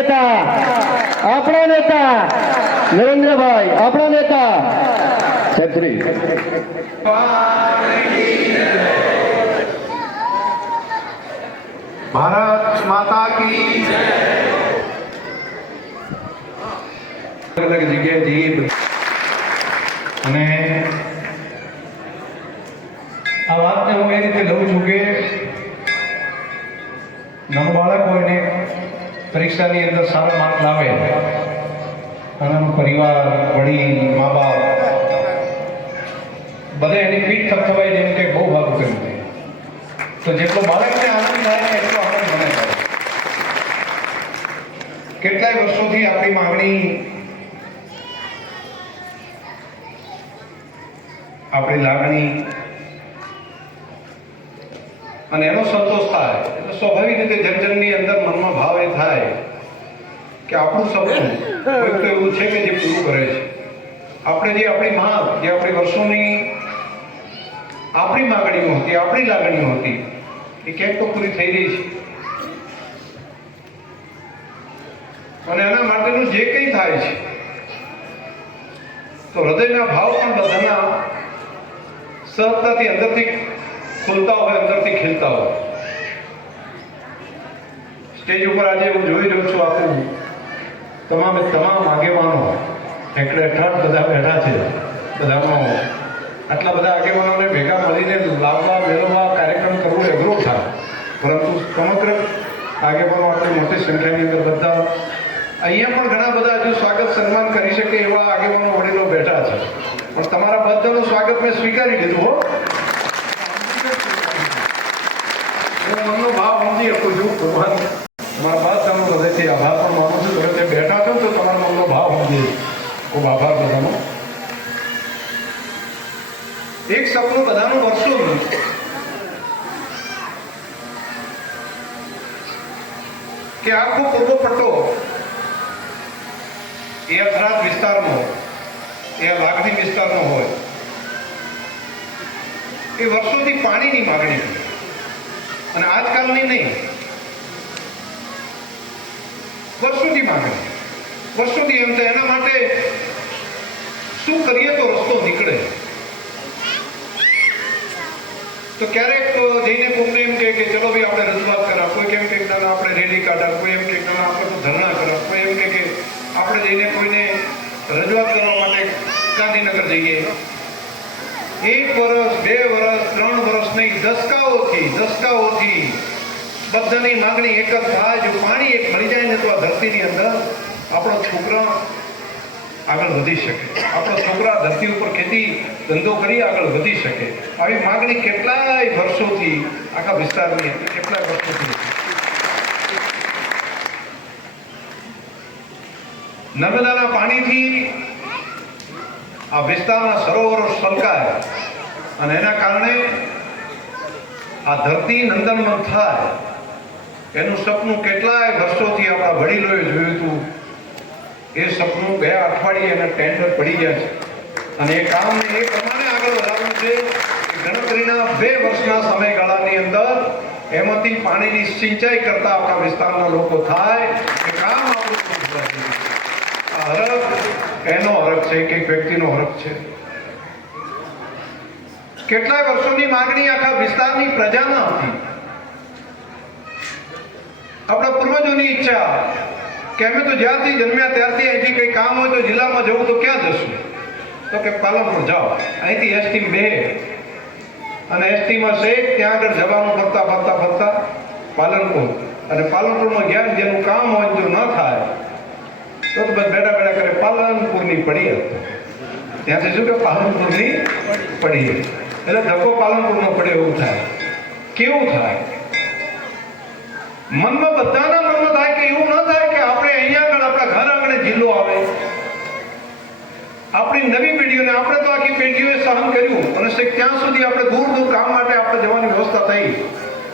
નેતા આપણા નેતા નરેન્દ્રભાઈ આપણા નેતા. સાહેબ શ્રી ભારત માતા કી અલગ અલગ જગ્યાએ જઈએ અને આ વાતને હું એ રીતે લઉં છું કે નાનું બાળક હોય ને પરીક્ષાની અંદર સારા માર્ક લાવે. એનું પરિવાર, વડીલ મા બાપ બધે એની પીઠ થપથપાઈ જેમ કંઈક બહુ ભાગ કર્યું તો જેટલો બાળકને આનંદ થાય એટલો આનંદ મને થાય. કેટલાય વર્ષોથી આપણી માંગણી આપણી લાગણી અને એનો સંતોષ થાય. એટલે સ્વાભાવિક રીતે જનજનની અંદર મનમાં ભાવ એ થાય કે આપણું સપનું કોઈક તો એવું છે કે જે પૂરું કરે છે. આપણે જે આપણી માંગ, જે આપણી વર્ષોની આપણી માગણીઓ હતી, આપણી લાગણીઓ હતી, એ ક્યાંક તો પૂરી થઈ રહી છે. અને એના માટેનું જે કંઈ થાય છે, તો હૃદયના ભાવ પણ બધાના સહજતાથી અંદરથી ખુલતા હોય અંદરથી ખીલતા હોય. સ્ટેજ ઉપર આજે હું જોઈ રહ્યો છું આખું તમામે તમામ આગેવાનો. એકડે ઠઠ બધા બેઠા છે. બધાનો આટલા બધા આગેવાનોને ભેગા મળીને લાવવા મેળવવા કાર્યક્રમ કરવો અઘરો થાય. પરંતુ સમગ્ર આગેવાનો આટલી મોટી સંખ્યાની અંદર બધા અહીંયા પણ ઘણા બધા હજુ સ્વાગત સન્માન કરી શકે એવા આગેવાનો વડીલો બેઠા છે. પણ તમારા બધાનું સ્વાગત મેં સ્વીકારી લીધું હો હું મનનો ભાવ સમજી શકું છું. ભગવાન મારા બધાનો હૃદયથી આભાર પણ માનું છું. તમે બેઠા છો તો તમારા મનનો ભાવ સમજી ખૂબ આભાર બધાનો. એક સપનું બધાનું વર્ષો કે આખો પૂર્વ પટ્ટો એ અખરાત વિસ્તારનો એ લાગણી વિસ્તારનો હોય, એ વર્ષોથી પાણીની માગણી. અને આજકાલની નહીં. વર્ષોથી માંગે વર્ષોથી એમ થાય એના માટે શું કરીએ તો રસ્તો નીકળે. તો ક્યારેક જઈને કોઈને એમ કે ચલો ભાઈ, આપણે રજૂઆત કરા. કોઈ કેમ કે આપણે રેલી કાઢા. કોઈ એમ કે આપણે તો ધરણા કરા. કોઈ એમ કે આપણે જઈને કોઈને રજૂઆત કરવા માટે ગાંધીનગર જઈએ. એક વર્ષ બે વર્ષ ત્રણ વર્ષ નહીં, દસકાઓથી દસકાઓથી બધાની માગણી એક જ થાય, જો પાણી એક મળી જાય ને તો આ ધરતીની અંદર આપણો છોકરા આગળ વધી શકે આપણો છોકરા ધરતી ઉપર ખેતી, ધંધો કરી આગળ વધી શકે આવી માગણી કેટલાય વર્ષોથી આખા વિસ્તારની કેટલાય વર્ષોથી. નર્મદાના પાણીથી આ વિસ્તારના સરોવરો સલકાય અને એના કારણે આ ધરતી નંદનવન થાય. એનું સપનું કેટલાય વર્ષોથી આપણા વડીલોએ જોયું હતું. એ સપનું ગયા અઠવાડિયે એના ટેન્ડર પડી ગયા છે. અને એ કામ એ પ્રમાણે આગળ વધારવું છે ગણતરીના બે વર્ષના સમયગાળાની અંદર એમાંથી પાણીની સિંચાઈ કરતા આપણા વિસ્તારના લોકો થાય. એ કામ આપણું હરફ એનો હરખ છે કે વ્યક્તિનો હરખ છે. કેટલાય વર્ષોની માંગણી આખા વિસ્તારની પ્રજાના હતી. આપણા પૂર્વજોની ઈચ્છા કે અમે તો જ્યાંથી જન્મ્યા ત્યારથી અહીંથી કંઈ કામ હોય તો જિલ્લામાં જવું તો ક્યાં જશું? તો કે પાલનપુર જાઓ. અહીંથી એસટી બે. અને એસટીમાં શેખ ત્યાં આગળ જવાનું ફરતા ફરતા ફરતા પાલનપુર. અને પાલનપુરમાં ગયા ને જેનું કામ હોય તો ન થાય તો તો બેડા બેઠા કરે, પાલનપુરની પડી ત્યાંથી શું કે પાલનપુરની પડી એટલે ધક્કો પાલનપુરનો પડે એવું થાય. કેવું થાય? મનમાં બધાના મનમાં થાય કે એવું ન થાય કે આપણે અહીંયા આગળ, આપણા ઘર આગળ જિલ્લો આવે. આપણી નવી પેઢીઓને આપણે તો આખી પેઢીઓએ સહન કર્યું અને ત્યાં સુધી આપણે દૂર દૂર કામ માટે આપણે જવાની વ્યવસ્થા થઈ.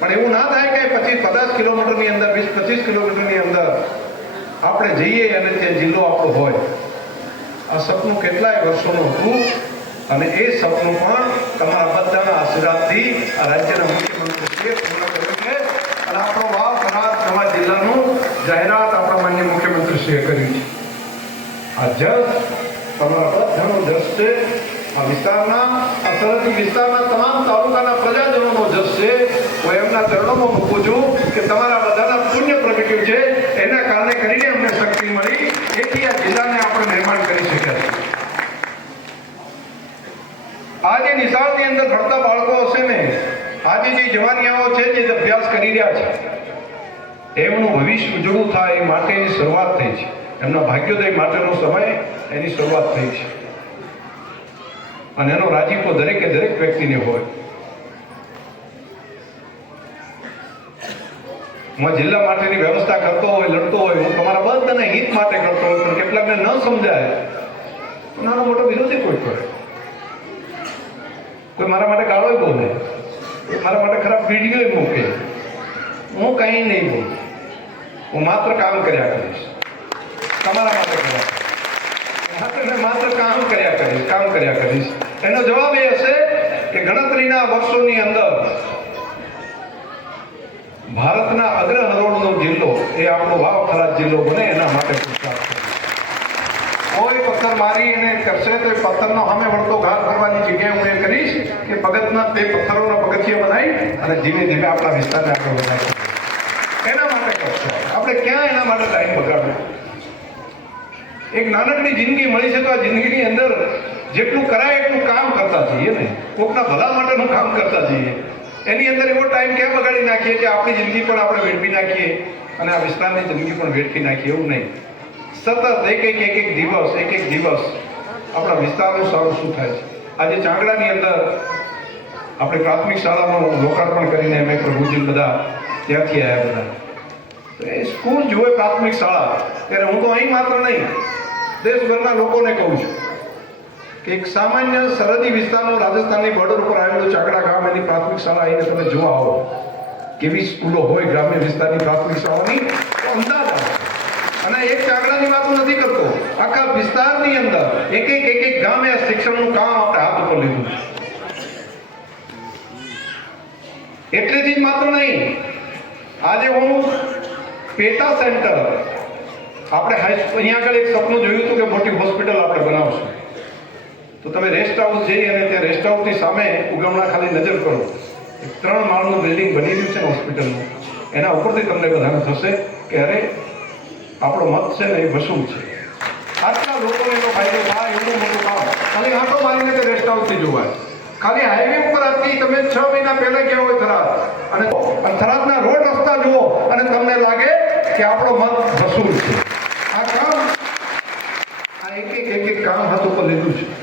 પણ એવું ના થાય કે પચીસ પચાસ કિલોમીટરની અંદર, વીસ પચીસ કિલોમીટરની અંદર આપણે જઈએ અને ત્યાં જિલ્લો આપણો હોય. આ સપનું કેટલાય વર્ષોનું હતું અને એ સપનું પણ તમારા બધાના આશીર્વાદથી આ રાજ્યના મુખ્યમંત્રીશ્રીએ પૂર્ણ કર્યું છે. અને આપણો વાવ કરાર નવા જિલ્લાનું જાહેરાત આપણા માન્ય મુખ્યમંત્રીશ્રીએ કરી છે. આ જસ તમારા બધાનો છે. આ વિસ્તારના, આ સરહદી વિસ્તારના તમામ તાલુકાના પ્રજાજનોનો જસ છે. હું એમના ચરણોમાં મૂકું છું કે તમારા બધાના પુણ્ય પ્રગટ્યું છે. એના કારણે કરીને અમને શક્તિ મળી. એથી આ જિલ્લાને આપણે નિર્માણ કરી શક્યા છીએ. આજે નિશાળની અંદર ભણતા બાળકો હશે ને આજે જે જવાનિયાઓ છે જે અભ્યાસ કરી રહ્યા છે. એમનું ભવિષ્ય ઉજળું થાય એ માટેની શરૂઆત થઈ છે. એમના ભાગ્યોદય માટેનો સમય એની શરૂઆત થઈ છે. અને એનો રાજીપો દરેકે દરેક વ્યક્તિને હોય. હું જિલ્લા માટેની વ્યવસ્થા કરતો હોય, લડતો હોય, હું તમારા બધાના હિત માટે કરતો હોય, પણ કેટલાકને ન સમજાય નાનો મોટો વિરોધી કોઈ કરે. કોઈ મારા માટે ગાળો બોલે મારા માટે ખરાબ વીડિયો મૂકે. હું કંઈ નહીં બોલું. હું માત્ર કામ કર્યા કરીશ. તમારા માટે કર્યા માત્ર કામ કર્યા કરીશ, કામ કર્યા કરીશ. એનો જવાબ એ હશે કે ગણતરીના વર્ષોની અંદર ભારતના અગ્ર હરોળનો જિલ્લો એ આપણો વાવ થરાદ જિલ્લો બને એના માટે કોઈ પથ્થર મારી એને કરશે તો એ પથ્થરનો સામે વળતો ઘાત કરવાની જગ્યાએ હું એ કરીશ કે પગથના તે પથ્થરોના પગથિયા બનાવી અને ધીમે ધીમે આપણા વિસ્તારને આગળ વધારી એના માટે કરશે. આપણે ક્યાં એના માટે ટાઈમ બગાડવો એક નાનકડી જિંદગી મળી છે તો આ જિંદગીની અંદર જેટલું કરાય એટલું કામ કરતા જઈએ ને. કોકના ભલા માટેનું કામ કરતા જઈએ. એની અંદર એવો ટાઈમ કેમ બગાડી નાખીએ કે આપણી જિંદગી પણ આપણે વેડફી નાખીએ અને આ વિસ્તારની જિંદગી પણ વેડફી નાખીએ એવું નહીં. સતત એક એક એક એક દિવસ, એક એક દિવસ આપણા વિસ્તારનું સારું શું થાય છે? આજે ચાંગડાની અંદર આપણે પ્રાથમિક શાળાનું લોકાર્પણ કરીને અમે પ્રભુજી બધા ત્યાંથી આવ્યા બધા. તો એ સ્કૂલ જુએ પ્રાથમિક શાળા. ત્યારે હું તો અહીં માત્ર નહીં, દેશભરના લોકોને કહું છું. એક સામાન્ય સરહદી વિસ્તારનો રાજસ્થાનની બોર્ડર ઉપર આવેલું ચાકડા ગામ એની પ્રાથમિક શાળા આવીને તમે જોવા આવો. કેવી સ્કૂલો હોય ગ્રામ્ય વિસ્તારની પ્રાથમિક શાળાની અંદાજ અને એક ચાકડાની વાત હું નથી કરતો. આખા વિસ્તારની અંદર એક એક એક એક ગામે શિક્ષણનું કામ આપણે હાથ ઉપર લીધું. એટલેથી જ માત્ર નહીં. આજે હું પેટા સેન્ટર, આપણે અહીંયા આગળ એક સપનું જોયું હતું કે મોટી હોસ્પિટલ આપણે બનાવશું. તો તમે રેસ્ટ હાઉસ જઈ અને ત્યાં રેસ્ટ હાઉસની સામે ઉગમણા ખાલી નજર કરો. ત્રણ માળનું બિલ્ડિંગ બની રહ્યું છે હોસ્પિટલનું એના ઉપરથી તમને બધાને થશે કે અરે, આપણો મત છે ને એ વસૂલ છે. આટલા લોકોને એનો ફાયદો થાય એવું મોટું કામ. ખાલી આંટો મારીને તે રેસ્ટ હાઉસથી જોવાય. ખાલી હાઈવે ઉપર આજથી તમે છ મહિના પહેલા ગયા હોય થરાદ. અને થરાદના રોડ રસ્તા જુઓ અને તમને લાગે કે આપણો મત વસૂલ છે. આ કામ, આ એક એક એક એક કામ હાથ ઉપર લીધું છે.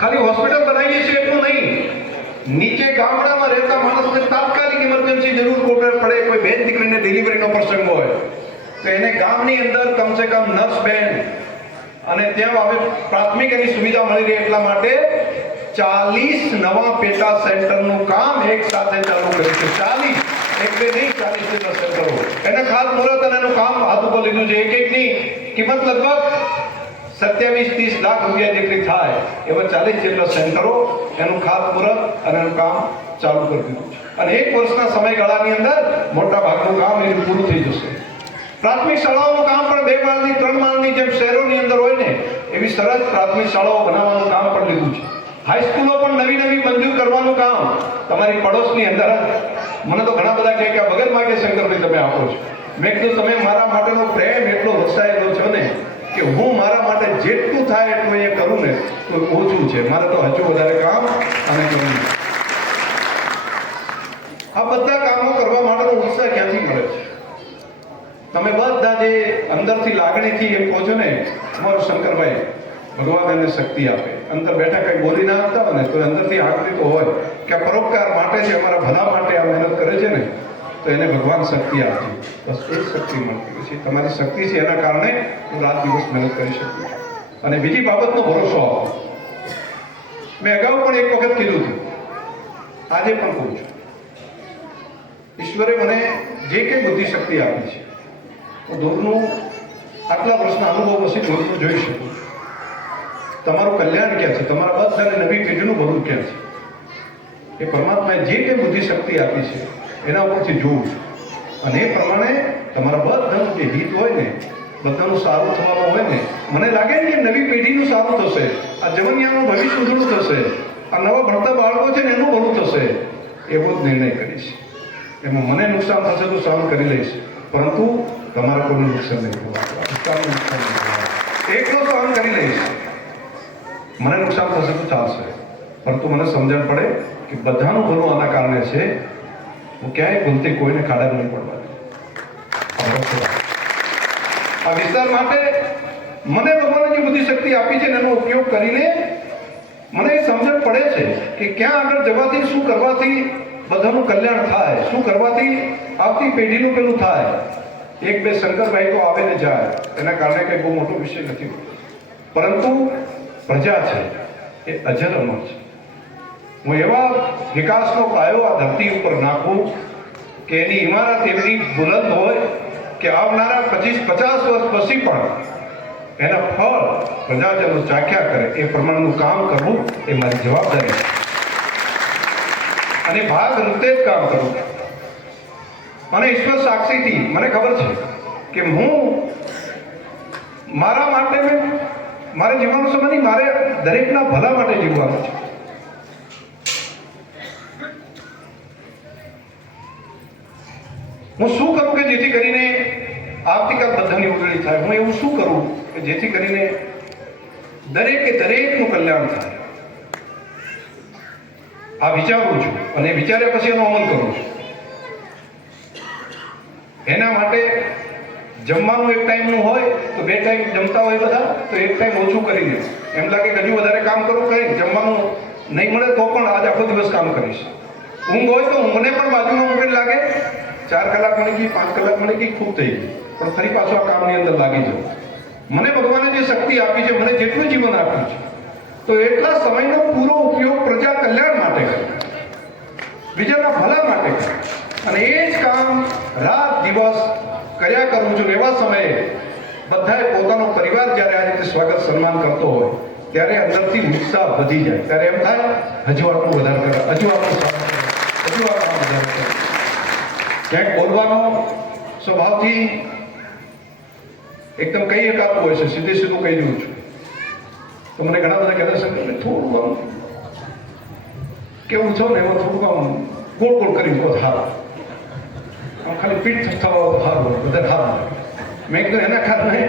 ખાલી હોસ્પિટલ બનાવીએ છીએ એટલું નહીં. નીચે ગામડામાં રહેતા માણસને તાત્કાલિક ઇમરજન્સી જરૂર કોટર પડે, કોઈ બેન દીકરીને ડિલિવરીનો પ્રસંગ હોય, તો એને ગામની અંદર કમસે કમ નર્સ બેન અને ત્યાં હવે પ્રાથમિક એની સુવિધા મળી રહે એટલા માટે ચાલીસ નવા પેટા સેન્ટરનું કામ એક સાથે ચાલુ કર્યું છે. ચાલીસ બે નહીં ચાલીસ પેટા સેન્ટરો. એને ખાસ મુહૂર્ત અને એનું કામ હાથ ઉપર લીધું છે. એક એકની કિંમત લગભગ સત્યાવીસ ત્રીસ લાખ રૂપિયા જેટલી થાય, એવા ચાલીસ જેટલા સેન્ટરો એનું ખાતમુહૂર્ત અને એનું કામ ચાલુ કરી દીધું અને એક વર્ષના સમયગાળાની અંદર મોટા ભાગનું કામ એનું પૂરું થઈ જશે. પ્રાથમિક શાળાઓનું કામ પણ બે માળની, ત્રણ માળની જેમ શહેરોની અંદર હોય ને, એવી સરસ પ્રાથમિક શાળાઓ બનાવવાનું કામ પણ લીધું છે. હાઈસ્કૂલો પણ નવી નવી મંજૂર કરવાનું કામ તમારી પડોશની અંદર મને તો ઘણા બધા કહે કે વગર માટે શંકરભાઈ તમે આપો છો. મેં કીધું, તમે મારા માટેનો પ્રેમ એટલો વસાયેલો છો ને કે હું મારા માટે જેટલું થાય એટલું એ કરું ને, તો ઓછું છે. મારે તો હજુ વધારે કામ અને કરવું આ બધા કામો કરવા માટેનો ઉત્સાહ ક્યાંથી મળે છે? તમે બધા જે અંદરથી લાગણીથી એમ કહો છો ને તમારો શંકરભાઈ ભગવાન એને શક્તિ આપે. અંદર બેઠા કંઈ બોલી ના આપતા હોય ને, તો અંદરથી આકૃતિ તો હોય કે પરોપકાર માટે છે, અમારા ભલા માટે આ મહેનત કરે છે ને. તો એને ભગવાન શક્તિ આપતી. બસ એ શક્તિ મળતી. પછી તમારી શક્તિ છે એના કારણે હું રાત દિવસ મહેનત કરી શકું અને બીજી બાબતનો ભરોસો આપો. મેં અગાઉ પણ એક વખત કીધું હતું. આજે પણ કહું છું. ઈશ્વરે મને જે કંઈ બુદ્ધિ શક્તિ આપી છે, હું દૂરનું આટલા વર્ષના અનુભવ પછી દૂરનું જોઈ શકું. તમારું કલ્યાણ ક્યાં છે? તમારા બધાને નવી પેઢીનું ભલું ક્યાં છે? એ પરમાત્માએ જે કંઈ બુદ્ધિ શક્તિ આપી છે એના ઉપરથી જોઉં છું. અને એ પ્રમાણે તમારા બધાનું જે હિત હોય ને, બધાનું સારું થવાનું હોય ને, મને લાગે ને કે નવી પેઢીનું સારું થશે. આ જમનિયાનું ભવિષ્ય ઉજળું થશે. આ નવા ભણતા બાળકો છે ને, એનું ભલું થશે. એવો જ નિર્ણય કરીશ. એમાં મને નુકસાન થશે તો સહન કરી લઈશ. પરંતુ તમારા કોઈનું નુકસાન નહીં નુકસાન એકલો સહન કરી લઈશ. મને નુકસાન થશે તો ચાલશે. પરંતુ મને સમજણ પડે કે બધાનું ભલું આના કારણે છે. હું ક્યાંય ભૂલતી કોઈને ખાડા નહીં પડવા આ વિસ્તાર માટે મને ભગવાને જે બુદ્ધિ શક્તિ આપી છે એનો ઉપયોગ કરીને મને એ સમજણ પડે છે કે ક્યાં આગળ જવાથી શું કરવાથી બધાનું કલ્યાણ થાય, શું કરવાથી આવતી પેઢીનું પેલું થાય. એક બે શંકરભાઈ તો આવે ને જાય, એના કારણે કંઈ બહુ મોટો વિષય નથી પરંતુ પ્રજા છે, એ અજર અમર છે. હું એવા વિકાસનો પાયો આ ધરતી ઉપર નાખું કે એની ઇમારત એવી બુલંદ હોય કે આવનારા પચીસ, પચાસ વર્ષ પછી પણ એના ફળ પ્રજાજનો ચાખ્યા કરે એ પ્રમાણનું કામ કરવું એ મારી જવાબદારી અને ભાગ રૂપે જ કામ કરવું અને ઈશ્વર સાક્ષીથી મને ખબર છે કે હું મારા માટે મારે જીવવાનું સમય મારે દરેકના ભલા માટે જીવવાનું છે. હું શું કરું કે જેથી કરીને આવતીકાલ બધાની ઉજળી થાય? હું એવું શું કરું કે જેથી કરીને દરેકે દરેકનું કલ્યાણ થાય? આ વિચારું છું અને વિચાર્યા પછી એનો અમલ કરું છું. એના માટે જમવાનું એક ટાઈમનું હોય તો બે ટાઈમ જમતા હોય બધા, તો એક ટાઈમ ઓછું કરી દે. એમ લાગે કે હજુ વધારે કામ કરું કંઈ જમવાનું નહીં મળે તો પણ આજ આખો દિવસ કામ કરીશ. ઊંઘ હોય તો ઊંઘને પણ બાજુમાં મૂકીને લાગે ચાર કલાક મળી ગઈ, પાંચ કલાક મળી ગઈ, ખૂબ થઈ ગઈ. પણ ફરી પાછો આ કામની અંદર લાગી જાઉં મને ભગવાને જે શક્તિ આપી છે, મને જેટલું જીવન આપ્યું છે, તો એટલા સમયનો પૂરો ઉપયોગ પ્રજા કલ્યાણ માટે કરે. બીજાના ભલા માટે કરે. અને એ જ કામ રાત દિવસ કર્યા કરું છું. એવા સમયે બધાએ પોતાનો પરિવાર જ્યારે આ રીતે સ્વાગત સન્માન કરતો હોય, ત્યારે અંદરથી ઉત્સાહ વધી જાય. ત્યારે એમ થાય, હજુ આટલું વધારે કરે હજુ આટલું હજુ આટલું વધારે કરે ક્યાંક બોલવાનો સ્વભાવથી એકદમ કહી એકાતું હોય છે, સીધે સીધું કહી દઉં છું. તો મને ઘણા બધા કહેતા છે કે થોડું આમ કેવું છો ને, એમાં થોડુંક આમ ગોળ ગોળ કરી મૂકો સારું આમ ખાલી પીઠ થવા તો સારું બધા સારું મેં કીધું, એના કારણે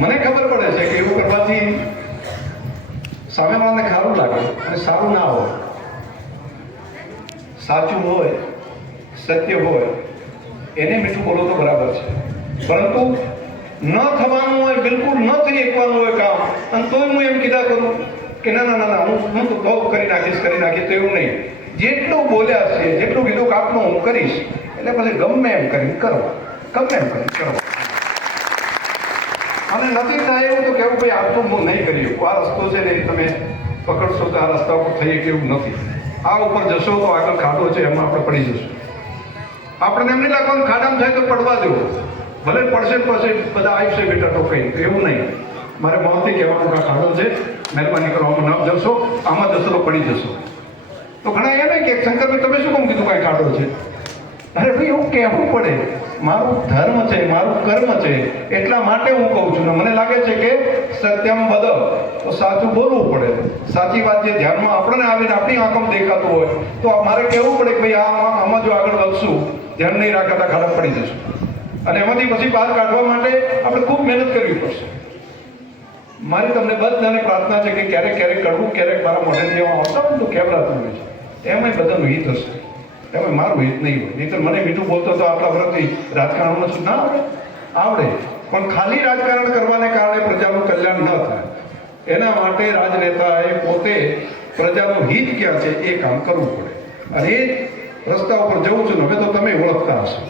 મને ખબર પડે છે કે એવું કરવાથી સામેવાળાને ખારું લાગે અને સારું ના હોય. સાચું હોય સત્ય હોય, એને મીઠું બોલો તો બરાબર છે. પરંતુ ન થવાનું હોય, બિલકુલ ન થઈ શકવાનું હોય કામ, અને તોય હું એમ કીધા કરું કે ના ના ના હું હું તો કહું કરી નાખીશ કરી નાખીશ, તો એવું નહીં. જેટલું બોલ્યા છે, જેટલું કીધું કે આપનું હું કરીશ, એટલે પછી ગમે એમ કરીને કરો. ગમે એમ કરીને કરો. અને નથી થાય એવું તો કેવું, ભાઈ, આ તો હું નહીં કર્યું આ રસ્તો છે ને, તમે પકડશો તો આ રસ્તા ઉપર થઈ કે એવું નથી. આ ઉપર જશો તો આગળ ખાધો છે, એમાં આપણે પડી જશું. આપણને એમ નહીં લાગવાનું ખાડામાં થાય તો પડવા દો. ભલે પડશે પડશે, બધા આવશે બેટા તો કંઈ એવું નહીં. મારે મોહથી કહેવાનું કે ખાડો છે, મહેરબાની કરો, આમાં ન જશો આમાં જશો તો પડી જશો. તો ઘણા એમ નહીં કે, શંકરભાઈ, તમે શું કહું કીધું કાંઈ ખાડો છે? અરે ભાઈ, એવું કહેવું પડે. મારું ધર્મ છે, મારું કર્મ છે, એટલા માટે હું કહું છું ને મને લાગે છે કે સત્યમ બદ તો સાચું બોલવું પડે. સાચી વાત જે ધ્યાનમાં આપણને આવીને આપણી આંખમાં દેખાતું હોય, તો મારે કહેવું પડે કે ભાઈ આમાં આમાં જો આગળ વધશું ધ્યાન નહીં રાખતા ખરાબ પડી જશે. અને એમાંથી પછી બહાર કાઢવા માટે આપણે ખૂબ મહેનત કરવી પડશે. મારી તમને બધાને પ્રાર્થના છે કે ક્યારેક ક્યારેક કરવું, ક્યારેક મારા મોઢે જેવા આવતા હોય તો તો કેવડાતું હોય છે. એમાંય બધાનું હિત હશે. એમાં મારું હિત નહીં હોય. નહીં તો મને મીઠું બોલતો તો આટલા વર્ષથી રાજકારણમાં શું ના આવડે? આવડે. પણ ખાલી રાજકારણ કરવાને કારણે પ્રજાનું કલ્યાણ ન થાય. એના માટે રાજનેતાએ પોતે પ્રજાનું હિત ક્યાં છે એ કામ કરવું પડે. અને એ રસ્તા ઉપર જવું છું હવે તો તમે ઓળખતા હશો.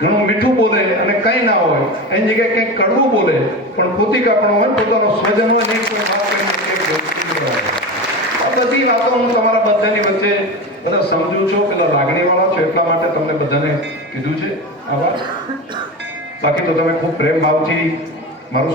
ઘણું મીઠું બોલે અને કંઈ ના હોય. એની જગ્યાએ કંઈક કડવું બોલે, પણ પોતિકાપણો હોય પોતાનો સ્વજન હોય નહીં કોઈ. આ બધી વાતો હું તમારા બધાની વચ્ચે બધા સમજુ છું, પેલા લાગણીવાળા છો, એટલા માટે તમને બધાને કીધું છે. આ વાત બાકી તો તમે ખૂબ પ્રેમ ભાવથી મારું